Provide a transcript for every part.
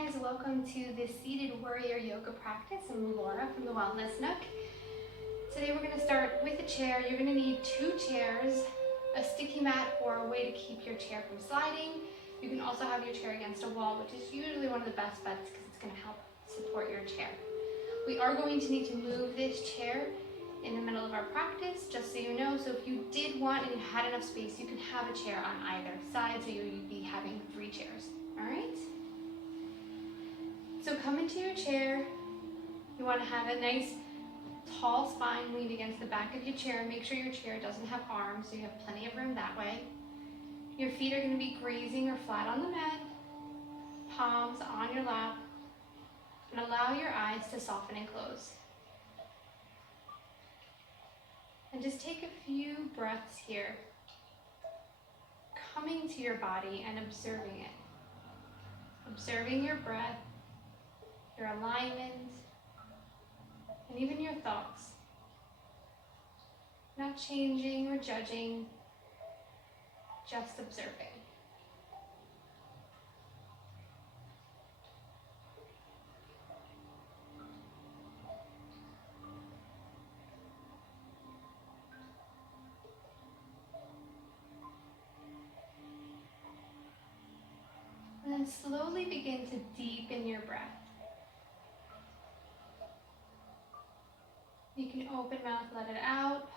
guys, welcome to the Seated Warrior Yoga practice. I'm Laura from the Wellness Nook. Today we're going to start with a chair. You're going to need 2 chairs, a sticky mat or a way to keep your chair from sliding. You can also have your chair against a wall, which is usually one of the best bets because it's going to help support your chair. We are going to need to move this chair in the middle of our practice, just so you know. So if you did want and you had enough space, you can have a chair on either side, so you'd be having 3 chairs. All right? So come into your chair. You want to have a nice tall spine leaned against the back of your chair. Make sure your chair doesn't have arms, so you have plenty of room that way. Your feet are going to be grazing or flat on the mat, palms on your lap, and allow your eyes to soften and close. And just take a few breaths here, coming to your body and observing it. Observing your breath, your alignment, and even your thoughts. Not changing or judging, just observing. And then slowly begin to deepen your breath. You can open mouth, let it out,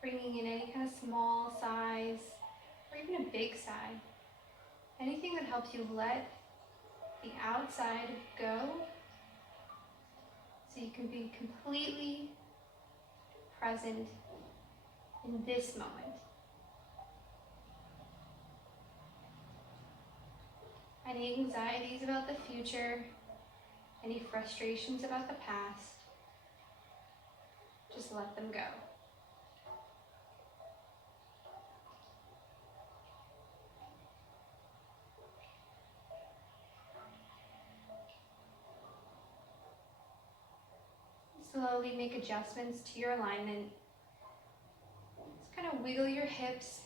bringing in any kind of small sighs or even a big sigh. Anything that helps you let the outside go so you can be completely present in this moment. Any anxieties about the future, any frustrations about the past, just let them go. Slowly make adjustments to your alignment. Just kind of wiggle your hips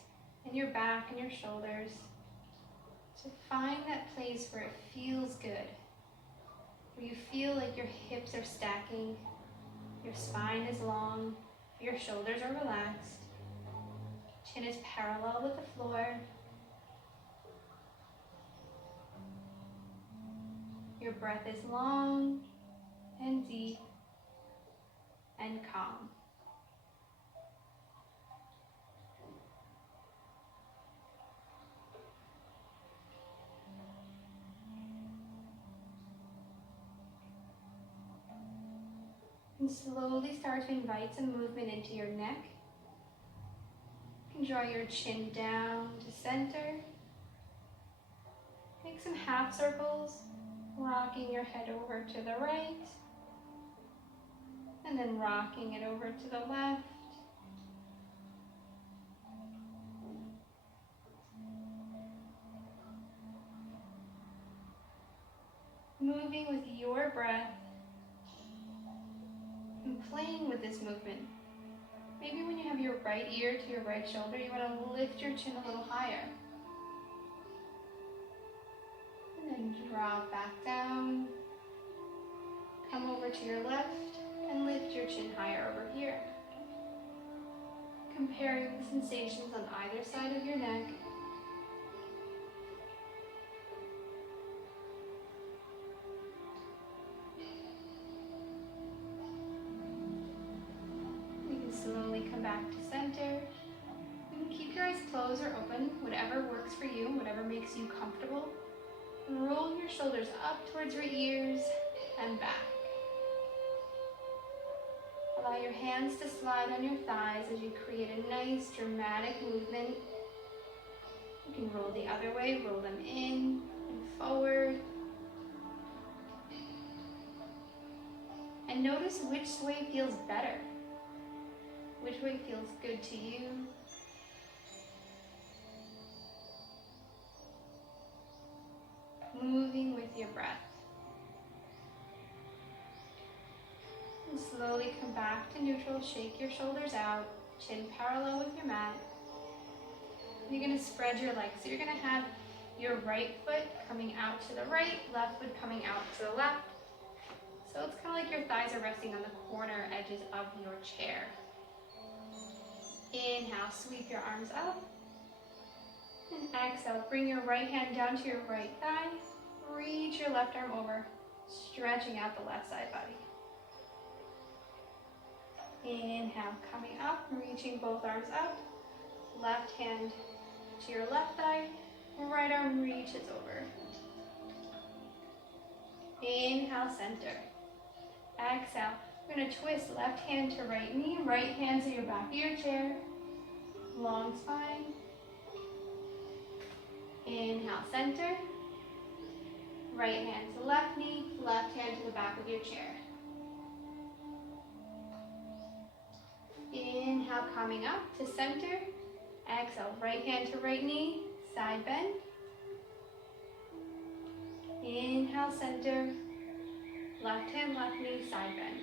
and your back and your shoulders to find that place where it feels good, where you feel like your hips are stacking, your spine is long, your shoulders are relaxed, chin is parallel with the floor, your breath is long and deep and calm. And slowly start to invite some movement into your neck. You can draw your chin down to center. Make some half circles, rocking your head over to the right, and then rocking it over to the left. Moving with your breath and playing with this movement. Maybe when you have your right ear to your right shoulder, you want to lift your chin a little higher. And then drop back down. Come over to your left and lift your chin higher over here. Comparing the sensations on either side of your neck. Slowly come back to center. You can keep your eyes closed or open, whatever works for you, whatever makes you comfortable. And roll your shoulders up towards your ears and back. Allow your hands to slide on your thighs as you create a nice dramatic movement. You can roll the other way, roll them in and forward. And notice which way feels better. Which way feels good to you? Moving with your breath. And slowly come back to neutral. Shake your shoulders out. Chin parallel with your mat. You're going to spread your legs. So you're going to have your right foot coming out to the right, left foot coming out to the left. So it's kind of like your thighs are resting on the corner edges of your chair. Inhale, sweep your arms up. And exhale, bring your right hand down to your right thigh. Reach your left arm over, stretching out the left side body. Inhale, coming up, reaching both arms up. Left hand to your left thigh. Right arm reaches over. Inhale, center. Exhale, we're going to twist left hand to right knee, right hand to your back of your chair. Long spine. Inhale, center. Right hand to left knee, left hand to the back of your chair. Inhale, coming up to center. Exhale, right hand to right knee, side bend. Inhale, center. Left hand, left knee, side bend.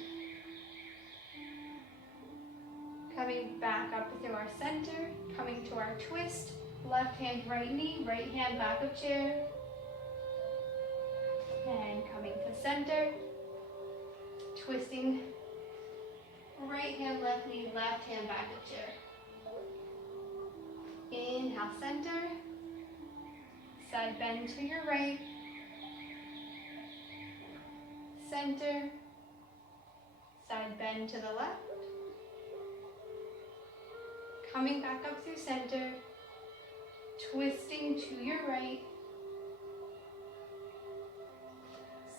Coming back up through our center, coming to our twist. Left hand, right knee, right hand, back of chair. And coming to center. Twisting. Right hand, left knee, left hand, back of chair. Inhale, center. Side bend to your right. Center. Side bend to the left. Coming back up through center. Twisting to your right.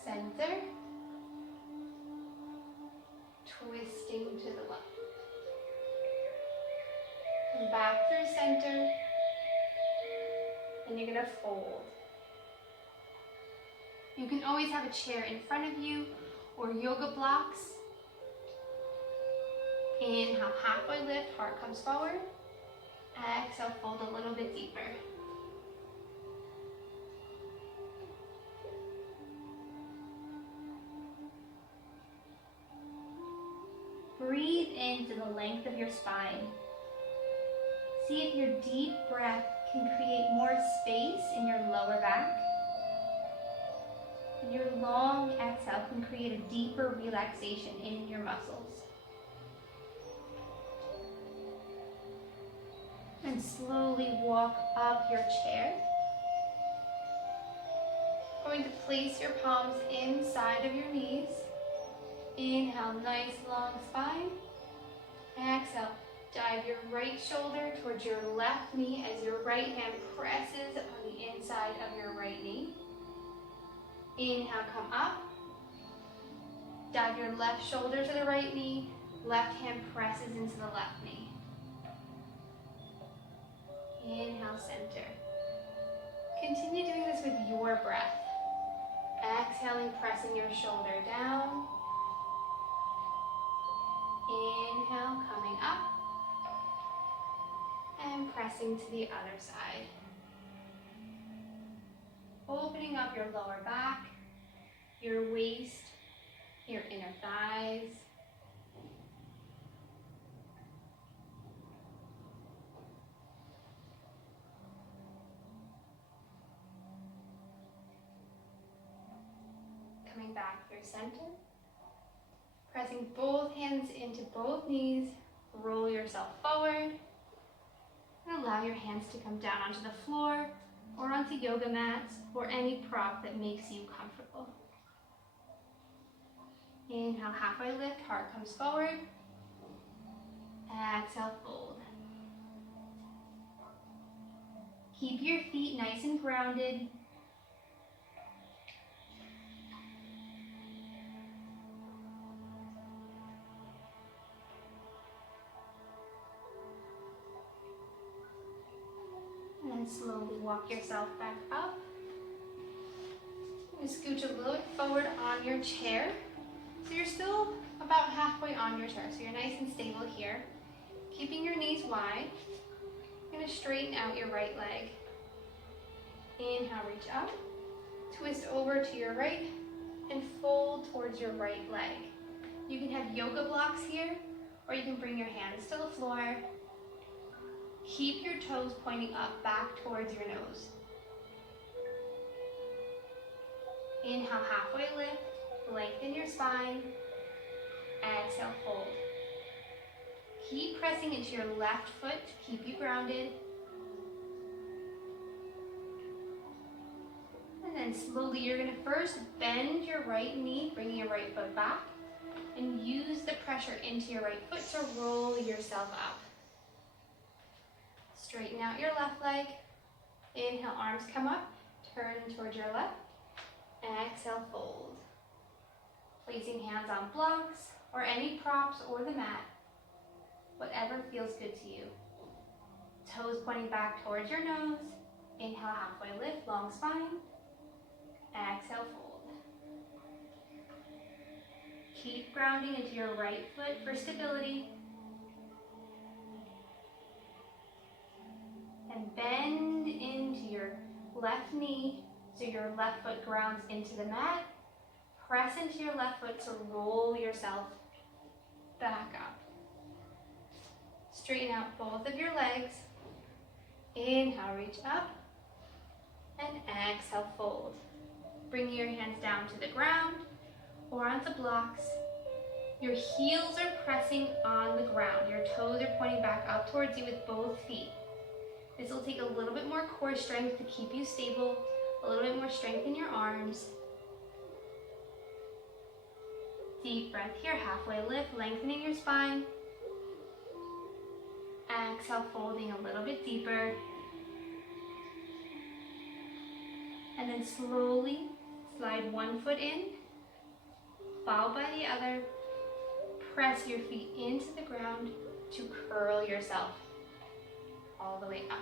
Center. Twisting to the left. Come back through center. And you're going to fold. You can always have a chair in front of you or yoga blocks. Inhale, halfway lift, heart comes forward. Exhale, fold a little bit deeper. Breathe into the length of your spine. See if your deep breath can create more space in your lower back. And your long exhale can create a deeper relaxation in your muscles. And slowly walk up your chair. Going to place your palms inside of your knees. Inhale, nice long spine. Exhale, dive your right shoulder towards your left knee as your right hand presses on the inside of your right knee. Inhale, come up. Dive your left shoulder to the right knee. Left hand presses into the left knee. Inhale, center. Continue doing this with your breath. Exhaling, pressing your shoulder down. Inhale, coming up. And pressing to the other side. Opening up your lower back, your waist, your inner thighs. Coming back through center. Pressing both hands into both knees. Roll yourself forward. And allow your hands to come down onto the floor or onto yoga mats or any prop that makes you comfortable. Inhale, halfway lift, heart comes forward. Exhale, fold. Keep your feet nice and grounded. And slowly walk yourself back up. And scooch a little forward on your chair. So you're still about halfway on your chair. So you're nice and stable here. Keeping your knees wide. You're going to straighten out your right leg. Inhale, reach up. Twist over to your right and fold towards your right leg. You can have yoga blocks here, or you can bring your hands to the floor. Keep your toes pointing up, back towards your nose. Inhale, halfway lift, lengthen your spine. Exhale, fold. Keep pressing into your left foot to keep you grounded. And then slowly you're going to first bend your right knee, bringing your right foot back, and use the pressure into your right foot to roll yourself up. Straighten out your left leg. Inhale, arms come up, turn towards your left. Exhale, fold. Placing hands on blocks or any props or the mat, whatever feels good to you. Toes pointing back towards your nose. Inhale, halfway lift, long spine. Exhale, fold. Keep grounding into your right foot for stability. And bend into your left knee so your left foot grounds into the mat. Press into your left foot to roll yourself back up. Straighten out both of your legs. Inhale, reach up. And exhale, fold. Bring your hands down to the ground or onto blocks. Your heels are pressing on the ground. Your toes are pointing back up towards you with both feet. This will take a little bit more core strength to keep you stable, a little bit more strength in your arms. Deep breath here, halfway lift, lengthening your spine. Exhale, folding a little bit deeper. And then slowly slide one foot in, followed by the other. Press your feet into the ground to curl yourself all the way up.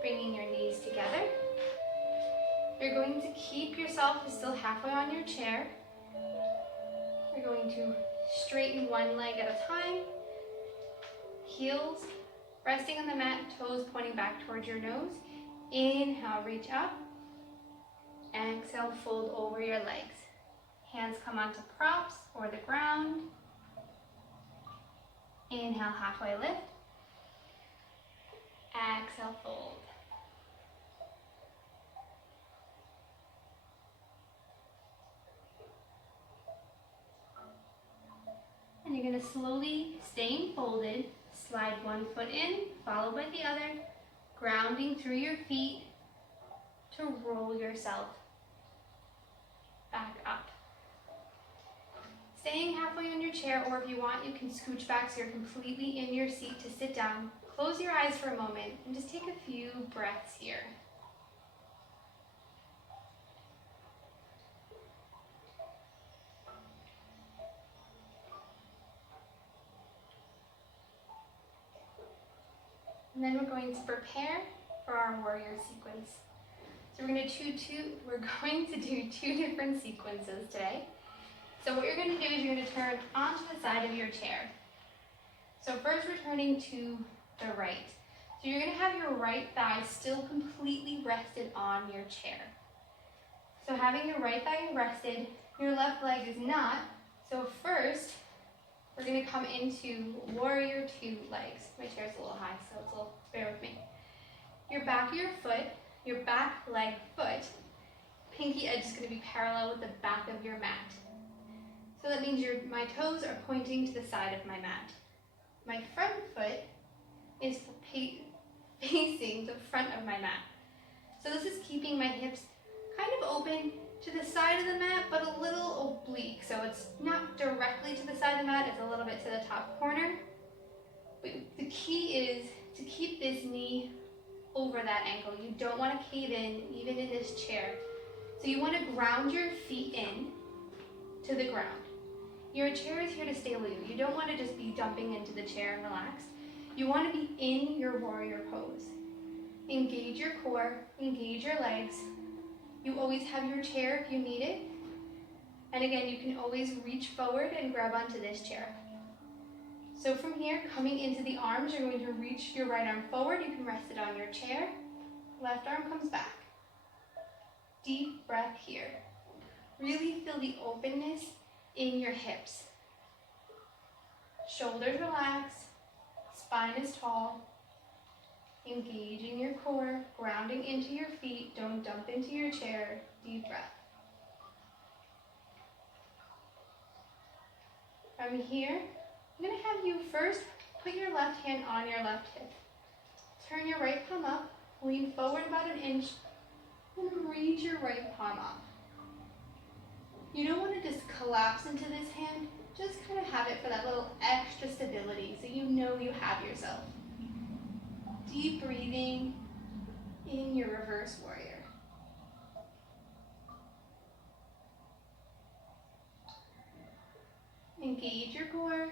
Bringing your knees together. You're going to keep yourself still halfway on your chair. You're going to straighten one leg at a time. Heels resting on the mat, toes pointing back towards your nose. Inhale, reach up. Exhale, fold over your legs. Hands come onto props or the ground. Inhale, halfway lift. Exhale, fold. And you're going to slowly, staying folded, slide one foot in, followed by the other, grounding through your feet to roll yourself back up. Staying halfway on your chair, or if you want, you can scooch back so you're completely in your seat to sit down. Close your eyes for a moment and just take a few breaths here. And then we're going to prepare for our warrior sequence. So we're going to do two different sequences today. So what you're going to do is you're going to turn onto the side of your chair. So first we're turning to the right. So you're going to have your right thigh still completely rested on your chair. So having your right thigh rested, your left leg is not. So first, we're going to come into warrior two legs. My chair's a little high, so bear with me. Your back of your foot, your back leg foot, pinky edge is going to be parallel with the back of your mat. So that means my toes are pointing to the side of my mat. My front foot is facing the front of my mat. So this is keeping my hips kind of open to the side of the mat, but a little oblique. So it's not directly to the side of the mat, it's a little bit to the top corner. But the key is to keep this knee over that ankle. You don't want to cave in, even in this chair. So you want to ground your feet in to the ground. Your chair is here to stay with you. You don't want to just be jumping into the chair and relaxed. You want to be in your warrior pose. Engage your core, engage your legs. You always have your chair if you need it. And again, you can always reach forward and grab onto this chair. So from here, coming into the arms, you're going to reach your right arm forward. You can rest it on your chair. Left arm comes back. Deep breath here. Really feel the openness in your hips. Shoulders relax, spine is tall. Engaging your core, grounding into your feet. Don't dump into your chair. Deep breath. From here, I'm gonna have you first put your left hand on your left hip. Turn your right palm up, lean forward about an inch, and reach your right palm up. You don't want to just collapse into this hand, just kind of have it for that little extra stability so you know you have yourself. Deep breathing in your reverse warrior. Engage your core,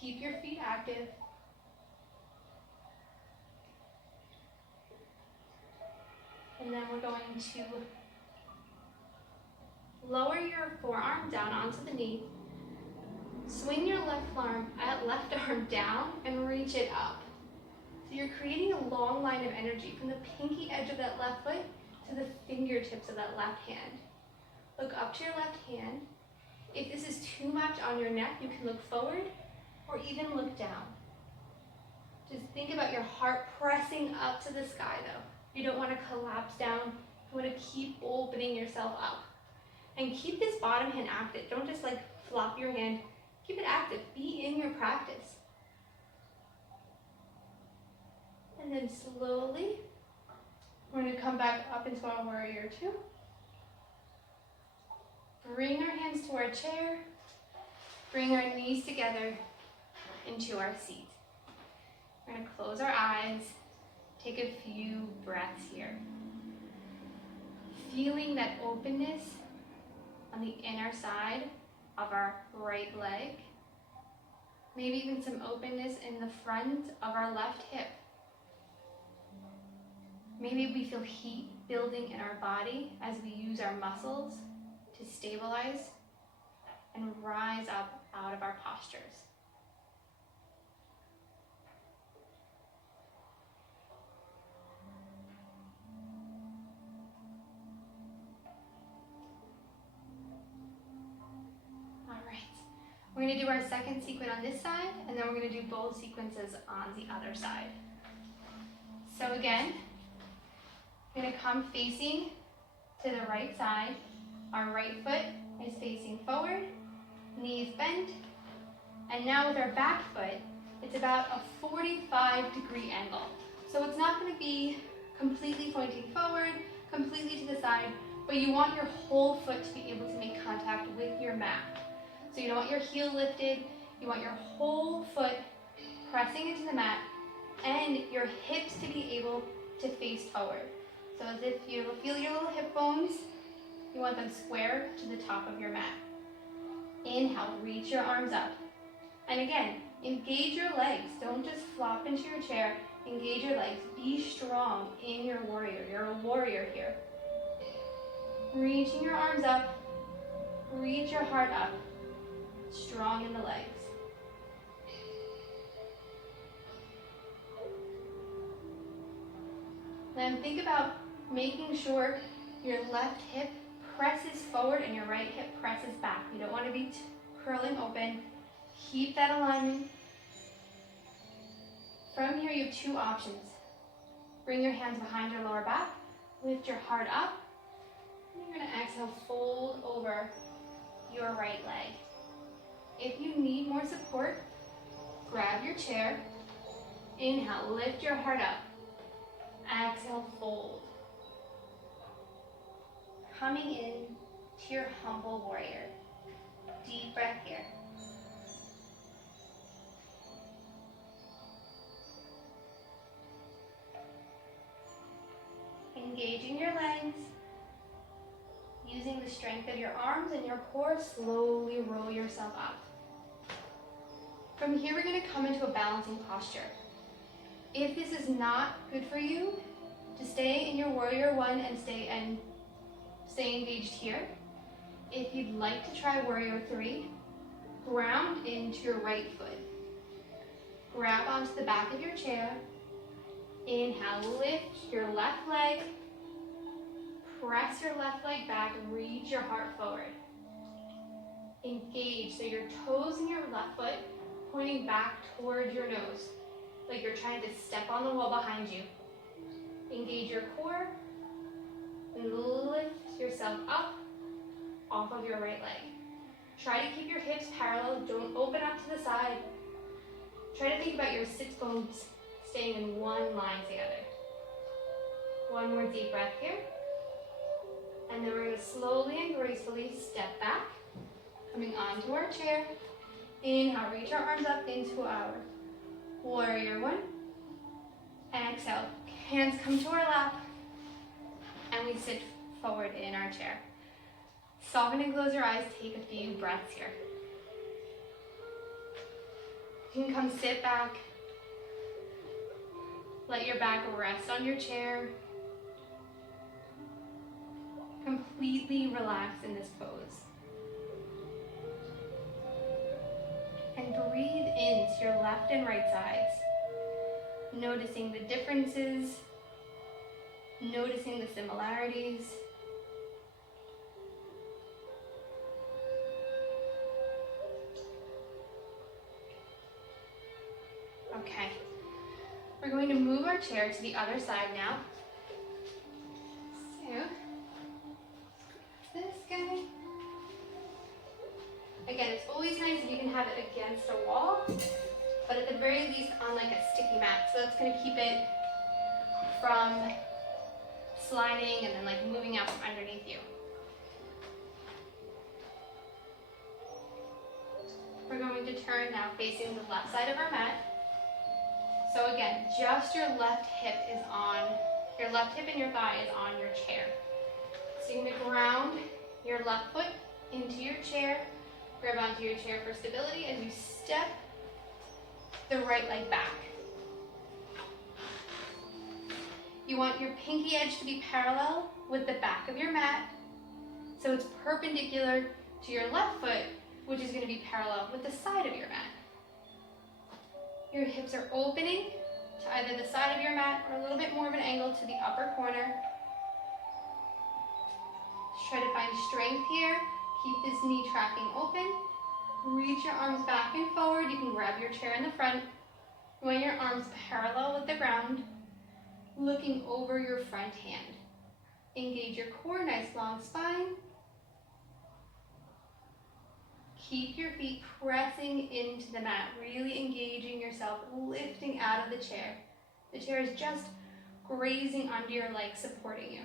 keep your feet active. And then we're going to lower your forearm down onto the knee. Swing your left arm down and reach it up. So you're creating a long line of energy from the pinky edge of that left foot to the fingertips of that left hand. Look up to your left hand. If this is too much on your neck, you can look forward or even look down. Just think about your heart pressing up to the sky though. You don't want to collapse down. You want to keep opening yourself up. And keep this bottom hand active. Don't just like flop your hand. Keep it active. Be in your practice. And then slowly, we're going to come back up into our warrior two. Bring our hands to our chair. Bring our knees together into our seat. We're going to close our eyes. Take a few breaths here. Feeling that openness on the inner side of our right leg. Maybe even some openness in the front of our left hip. Maybe we feel heat building in our body as we use our muscles to stabilize and rise up out of our postures. All right, we're going to do our second sequence on this side, and then we're going to do both sequences on the other side. So again, we're going to come facing to the right side. Our right foot is facing forward, knees bent, and now with our back foot, it's about a 45-degree angle. So it's not going to be completely pointing forward, completely to the side, but you want your whole foot to be able to make contact with your mat. So you don't want your heel lifted, you want your whole foot pressing into the mat and your hips to be able to face forward. So as if you feel your little hip bones, you want them square to the top of your mat. Inhale, reach your arms up. And again, engage your legs. Don't just flop into your chair. Engage your legs. Be strong in your warrior. You're a warrior here. Reaching your arms up. Reach your heart up. Strong in the legs. Then think about making sure your left hip presses forward and your right hip presses back. You don't want to be curling open. Keep that alignment. From here, you have two options. Bring your hands behind your lower back. Lift your heart up. And you're going to exhale, fold over your right leg. If you need more support, grab your chair. Inhale, lift your heart up. Exhale, fold. Coming in to your humble warrior. Deep breath here. Engaging your legs. Using the strength of your arms and your core, slowly roll yourself up. From here, we're going to come into a balancing posture. If this is not good for you, to stay in your warrior one and stay engaged here. If you'd like to try warrior three, ground into your right foot. Grab onto the back of your chair. Inhale, lift your left leg. Press your left leg back, reach your heart forward. Engage, so your toes and your left foot pointing back towards your nose, like you're trying to step on the wall behind you. Engage your core and lift yourself up off of your right leg. Try to keep your hips parallel. Don't open up to the side. Try to think about your sits bones staying in one line together. One more deep breath here. And then we're going to slowly and gracefully step back, coming onto our chair. Inhale, reach our arms up into our warrior one. Exhale, hands come to our lap, and we sit forward in our chair. Soften and close your eyes, take a few breaths here. You can come sit back, let your back rest on your chair. Completely relax in this pose. And breathe into your left and right sides, noticing the differences, noticing the similarities. Okay, we're going to move our chair to the other side now. So, this guy. Again, it's always nice if you can have it against a wall, but at the very least on like a sticky mat. So that's going to keep it from sliding and then like moving out from underneath you. We're going to turn now facing the left side of our mat. So again, just your left hip and your thigh is on your chair. So you're going to ground your left foot into your chair, grab onto your chair for stability as you step the right leg back. You want your pinky edge to be parallel with the back of your mat, so it's perpendicular to your left foot, which is going to be parallel with the side of your mat. Your hips are opening to either the side of your mat or a little bit more of an angle to the upper corner. Just try to find strength here. Keep this knee tracking open. Reach your arms back and forward. You can grab your chair in the front. You want your arms parallel with the ground, looking over your front hand. Engage your core, nice long spine. Keep your feet pressing into the mat, really engaging yourself, lifting out of the chair. The chair is just grazing under your legs, supporting you.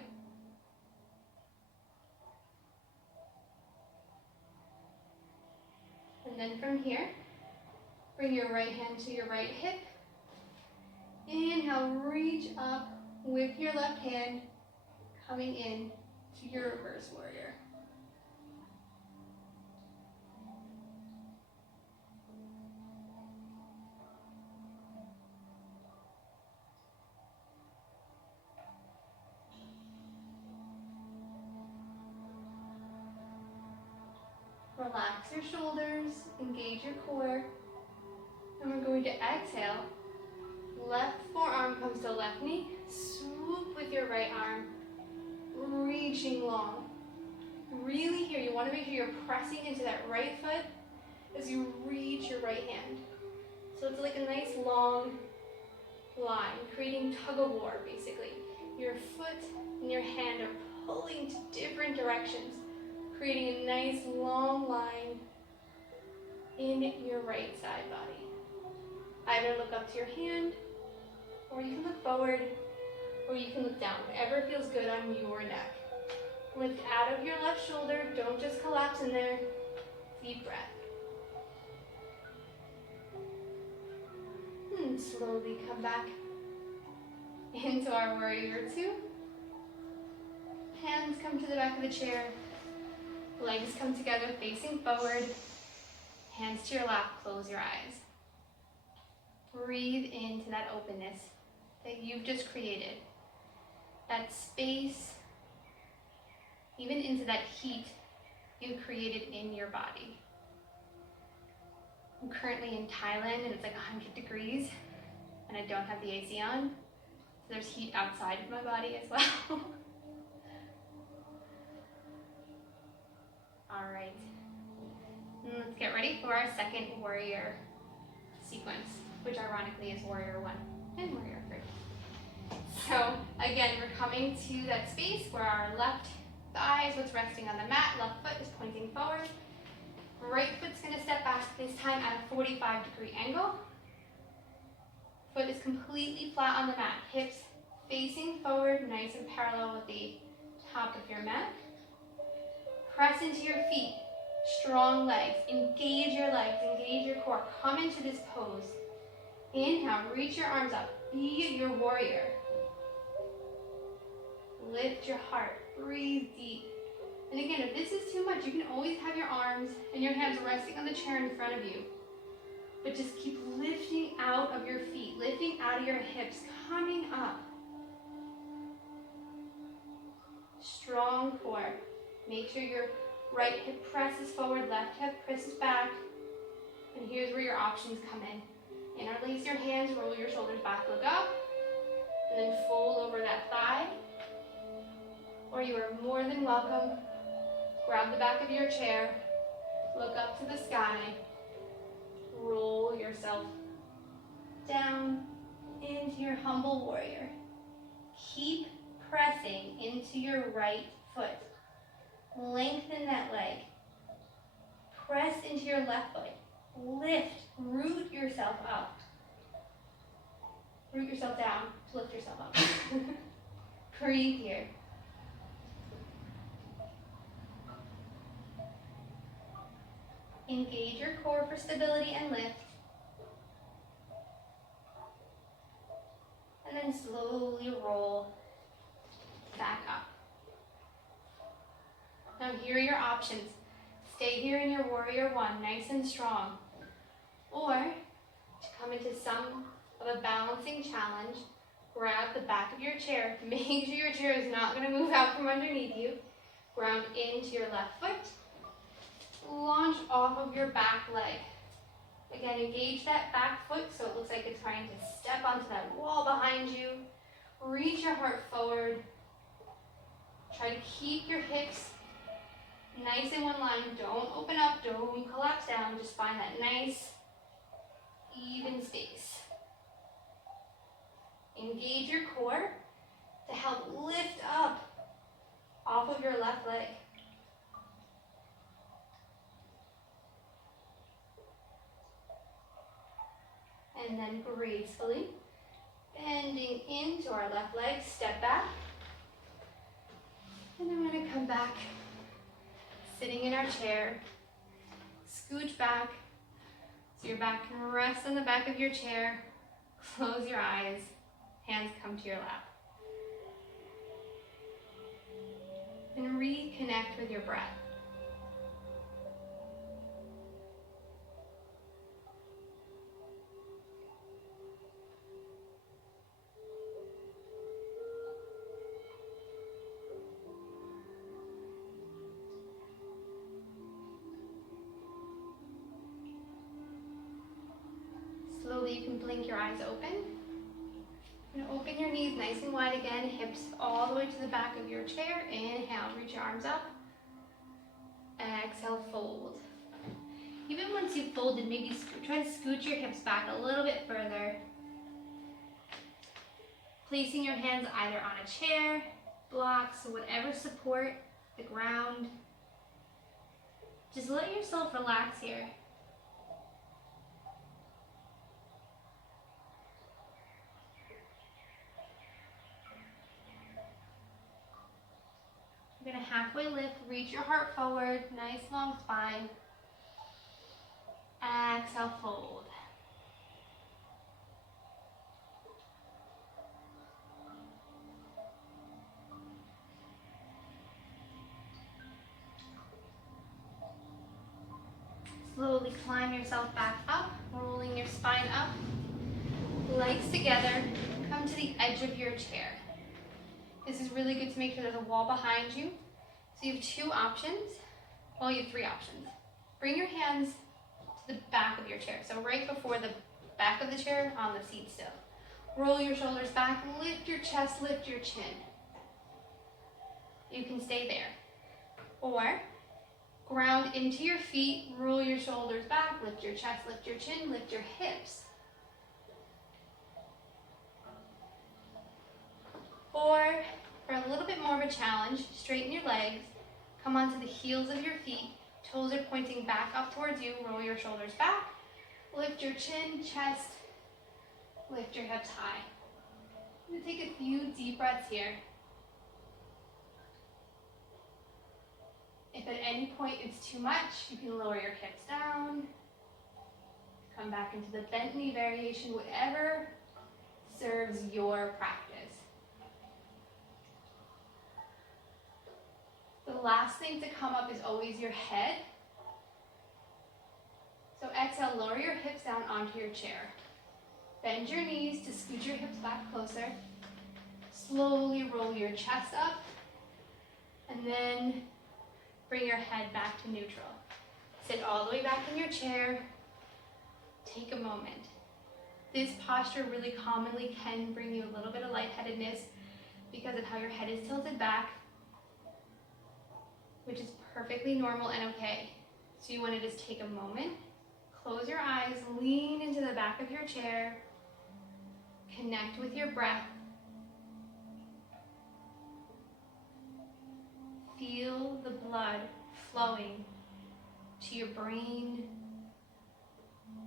And then from here, bring your right hand to your right hip. Inhale, reach up with your left hand, coming in to your reverse warrior. Relax your shoulders, engage your core, and we're going to exhale. Left forearm comes to left knee, swoop with your right arm, reaching long. Really here, you want to make sure you're pressing into that right foot as you reach your right hand. So it's like a nice long line, creating tug of war basically. Your foot and your hand are pulling to different directions, creating a nice long line in your right side body. Either look up to your hand, or you can look forward, or you can look down, whatever feels good on your neck. Lift out of your left shoulder, don't just collapse in there. Deep breath. And slowly come back into our warrior two. Hands come to the back of the chair. Legs come together facing forward. Hands to your lap, close your eyes. Breathe into that openness that you've just created. That space, even into that heat you've created in your body. I'm currently in Thailand and it's like 100 degrees and I don't have the AC on. So there's heat outside of my body as well. All right, and let's get ready for our second warrior sequence, which ironically is warrior one and warrior three. So again, we're coming to that space where our left thigh is what's resting on the mat, left foot is pointing forward. Right foot's gonna step back, this time at a 45-degree angle. Foot is completely flat on the mat. Hips facing forward, nice and parallel with the top of your mat. Press into your feet, strong legs. Engage your legs, engage your core. Come into this pose. Inhale, reach your arms up. Be your warrior. Lift your heart, breathe deep. And again, if this is too much, you can always have your arms and your hands resting on the chair in front of you. But just keep lifting out of your feet, lifting out of your hips, coming up. Strong core. Make sure your right hip presses forward, left hip presses back. And here's where your options come in. Interlace your hands, roll your shoulders back, look up. And then fold over that thigh. Or you are more than welcome. Grab the back of your chair, look up to the sky, roll yourself down into your humble warrior. Keep pressing into your right foot. Lengthen that leg. Press into your left leg. Lift, root yourself up. Root yourself down to lift yourself up. Breathe here. Engage your core for stability and lift. And then slowly roll back up. Now here are your options. Stay here in your warrior one, nice and strong. Or to come into some of a balancing challenge, grab the back of your chair. Make sure your chair is not going to move out from underneath you. Ground into your left foot. Launch off of your back leg. Again, engage that back foot so it looks like it's trying to step onto that wall behind you. Reach your heart forward. Try to keep your hips nice in one line. Don't open up, don't collapse down. Just find that nice, even space. Engage your core to help lift up off of your left leg. And then gracefully bending into our left leg, step back. And I'm going to come back, sitting in our chair, scooch back so your back can rest on the back of your chair. Close your eyes, hands come to your lap. And reconnect with your breath. Slowly, you can blink your eyes open. And open your knees nice and wide again, hips all the way to the back of your chair. Inhale, reach your arms up. Exhale, fold. Even once you've folded, maybe try to scooch your hips back a little bit further. Placing your hands either on a chair, blocks, or whatever support the ground. Just let yourself relax here. You're going to halfway lift, reach your heart forward, nice long spine. Exhale, fold. Slowly climb yourself back up, rolling your spine up, legs together, come to the edge of your chair. This is really good to make sure there's a wall behind you. So you have two options, well you have three options. Bring your hands to the back of your chair, so right before the back of the chair on the seat still. Roll your shoulders back, lift your chest, lift your chin. You can stay there. Or ground into your feet, roll your shoulders back, lift your chest, lift your chin, lift your hips. Or, for a little bit more of a challenge, straighten your legs, come onto the heels of your feet, Toes are pointing back up towards you. Roll your shoulders back. Lift your chin, chest. Lift your hips high. I'm going to take a few deep breaths here. If at any point it's too much, you can lower your hips down. Come back into the bent knee variation, whatever serves your practice. The last thing to come up is always your head. So exhale, lower your hips down onto your chair. Bend your knees to scoot your hips back closer. Slowly roll your chest up, and then bring your head back to neutral. Sit all the way back in your chair. Take a moment. This posture really commonly can bring you a little bit of lightheadedness because of how your head is tilted back, which is perfectly normal and okay. So you want to just take a moment, close your eyes, lean into the back of your chair, connect with your breath. Feel the blood flowing to your brain,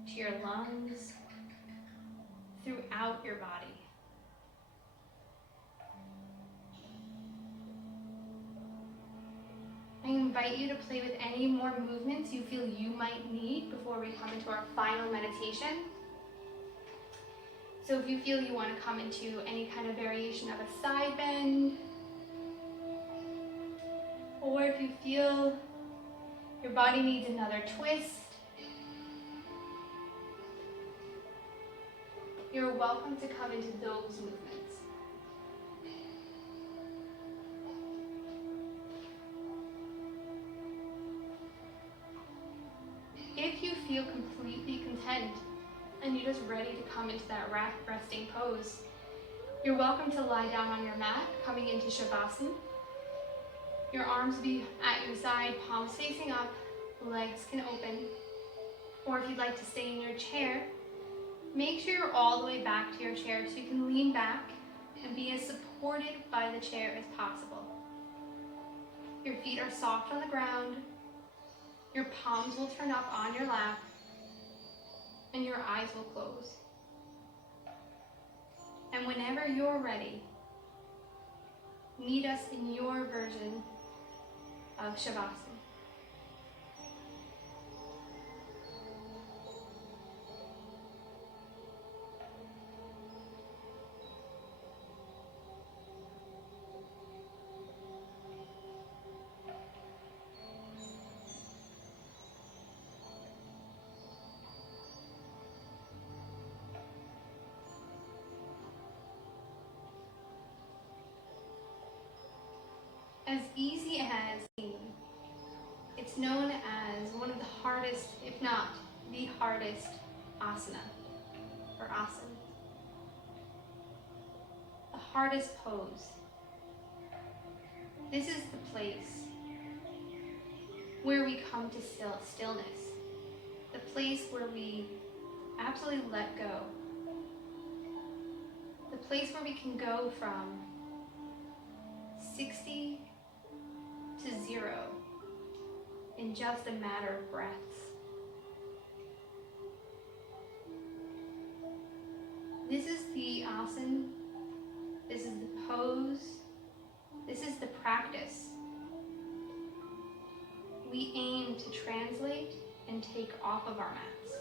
to your lungs, throughout your body. I invite you to play with any more movements you feel you might need before we come into our final meditation. So if you feel you want to come into any kind of variation of a side bend, or if you feel your body needs another twist, you're welcome to come into those movements. If you feel completely content and you're just ready to come into that resting pose, you're welcome to lie down on your mat, coming into Shavasana. Your arms will be at your side, palms facing up, legs can open. Or if you'd like to stay in your chair, make sure you're all the way back to your chair so you can lean back and be as supported by the chair as possible. Your feet are soft on the ground, your palms will turn up on your lap, and your eyes will close. And whenever you're ready, meet us in your version of Shavasana. As easy as it's known as one of the hardest, if not the hardest, asana or asana. The hardest pose. This is the place where we come to stillness. The place where we absolutely let go. The place where we can go from 60 to 0 in just a matter of breaths. This is the asana, this is the pose, this is the practice we aim to translate and take off of our mats.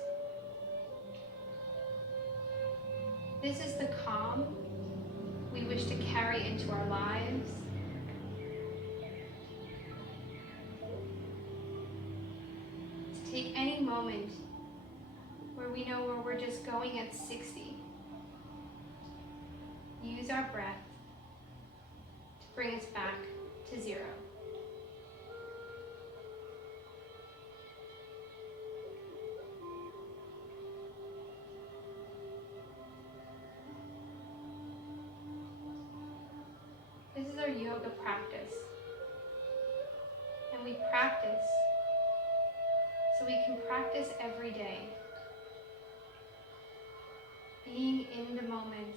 This is the calm we wish to carry into our lives. To take any moment where we know where we're just going at 60. Use our breath to bring us back to 0. This is our yoga practice. And we practice so we can practice every day. Being in the moment,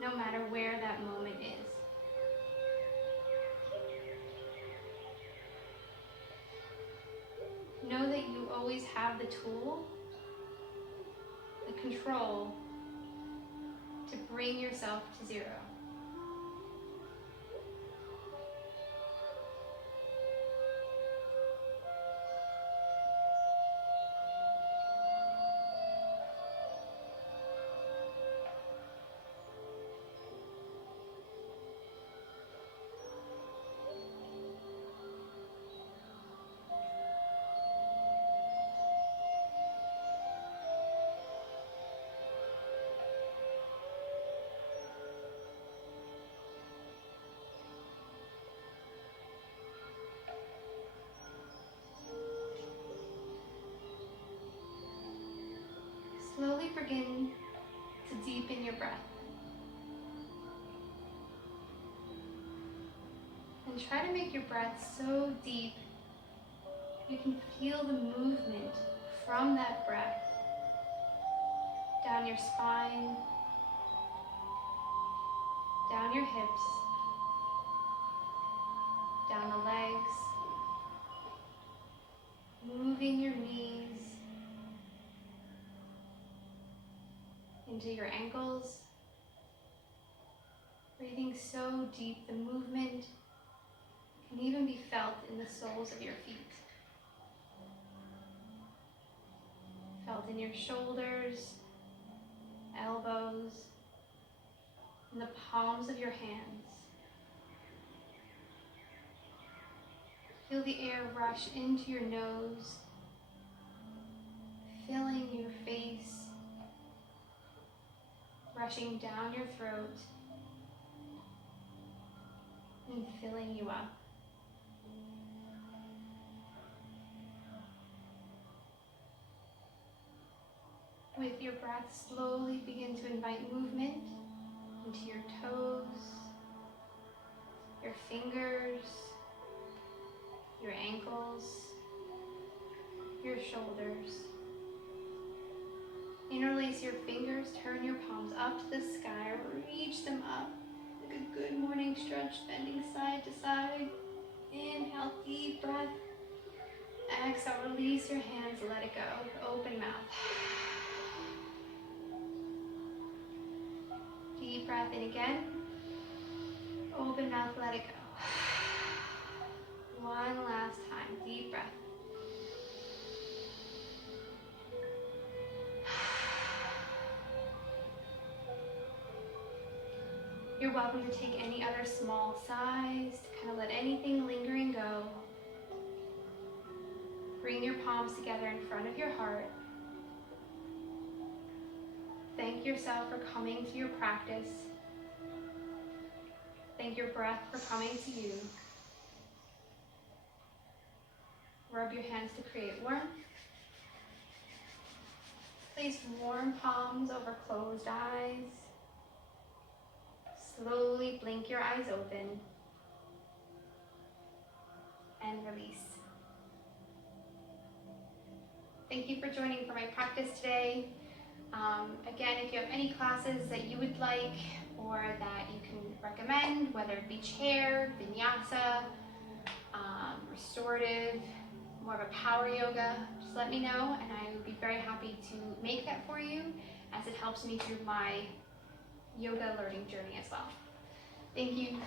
no matter where that moment is. always have the tool, the control to bring yourself to zero. Slowly begin to deepen your breath. And try to make your breath so deep you can feel the movement from that breath down your spine, down your hips, down the legs, moving your knees into your ankles, breathing so deep the movement can even be felt in the soles of your feet. Felt in your shoulders, elbows, and the palms of your hands. Feel the air rush into your nose, filling your face, rushing down your throat, and filling you up. With your breath, slowly begin to invite movement into your toes, your fingers, your ankles, your shoulders. Interlace your fingers, turn your palms up to the sky, reach them up like a good morning stretch, bending side to side. Inhale, deep breath. Exhale, release your hands, let it go. Open mouth. Deep breath in again. Open mouth, let it go. One last time, deep breath. You're welcome to take any other small sighs to kind of let anything lingering go. Bring your palms together in front of your heart. Thank yourself for coming to your practice. Thank your breath for coming to you. Rub your hands to create warmth. Place warm palms over closed eyes. Slowly blink your eyes open and release. Thank you for joining for my practice today. Again, if you have any classes that you would like or that you can recommend, whether it be chair, vinyasa, restorative, more of a power yoga, just let me know and I would be very happy to make that for you as it helps me through my yoga learning journey as well. Thank you.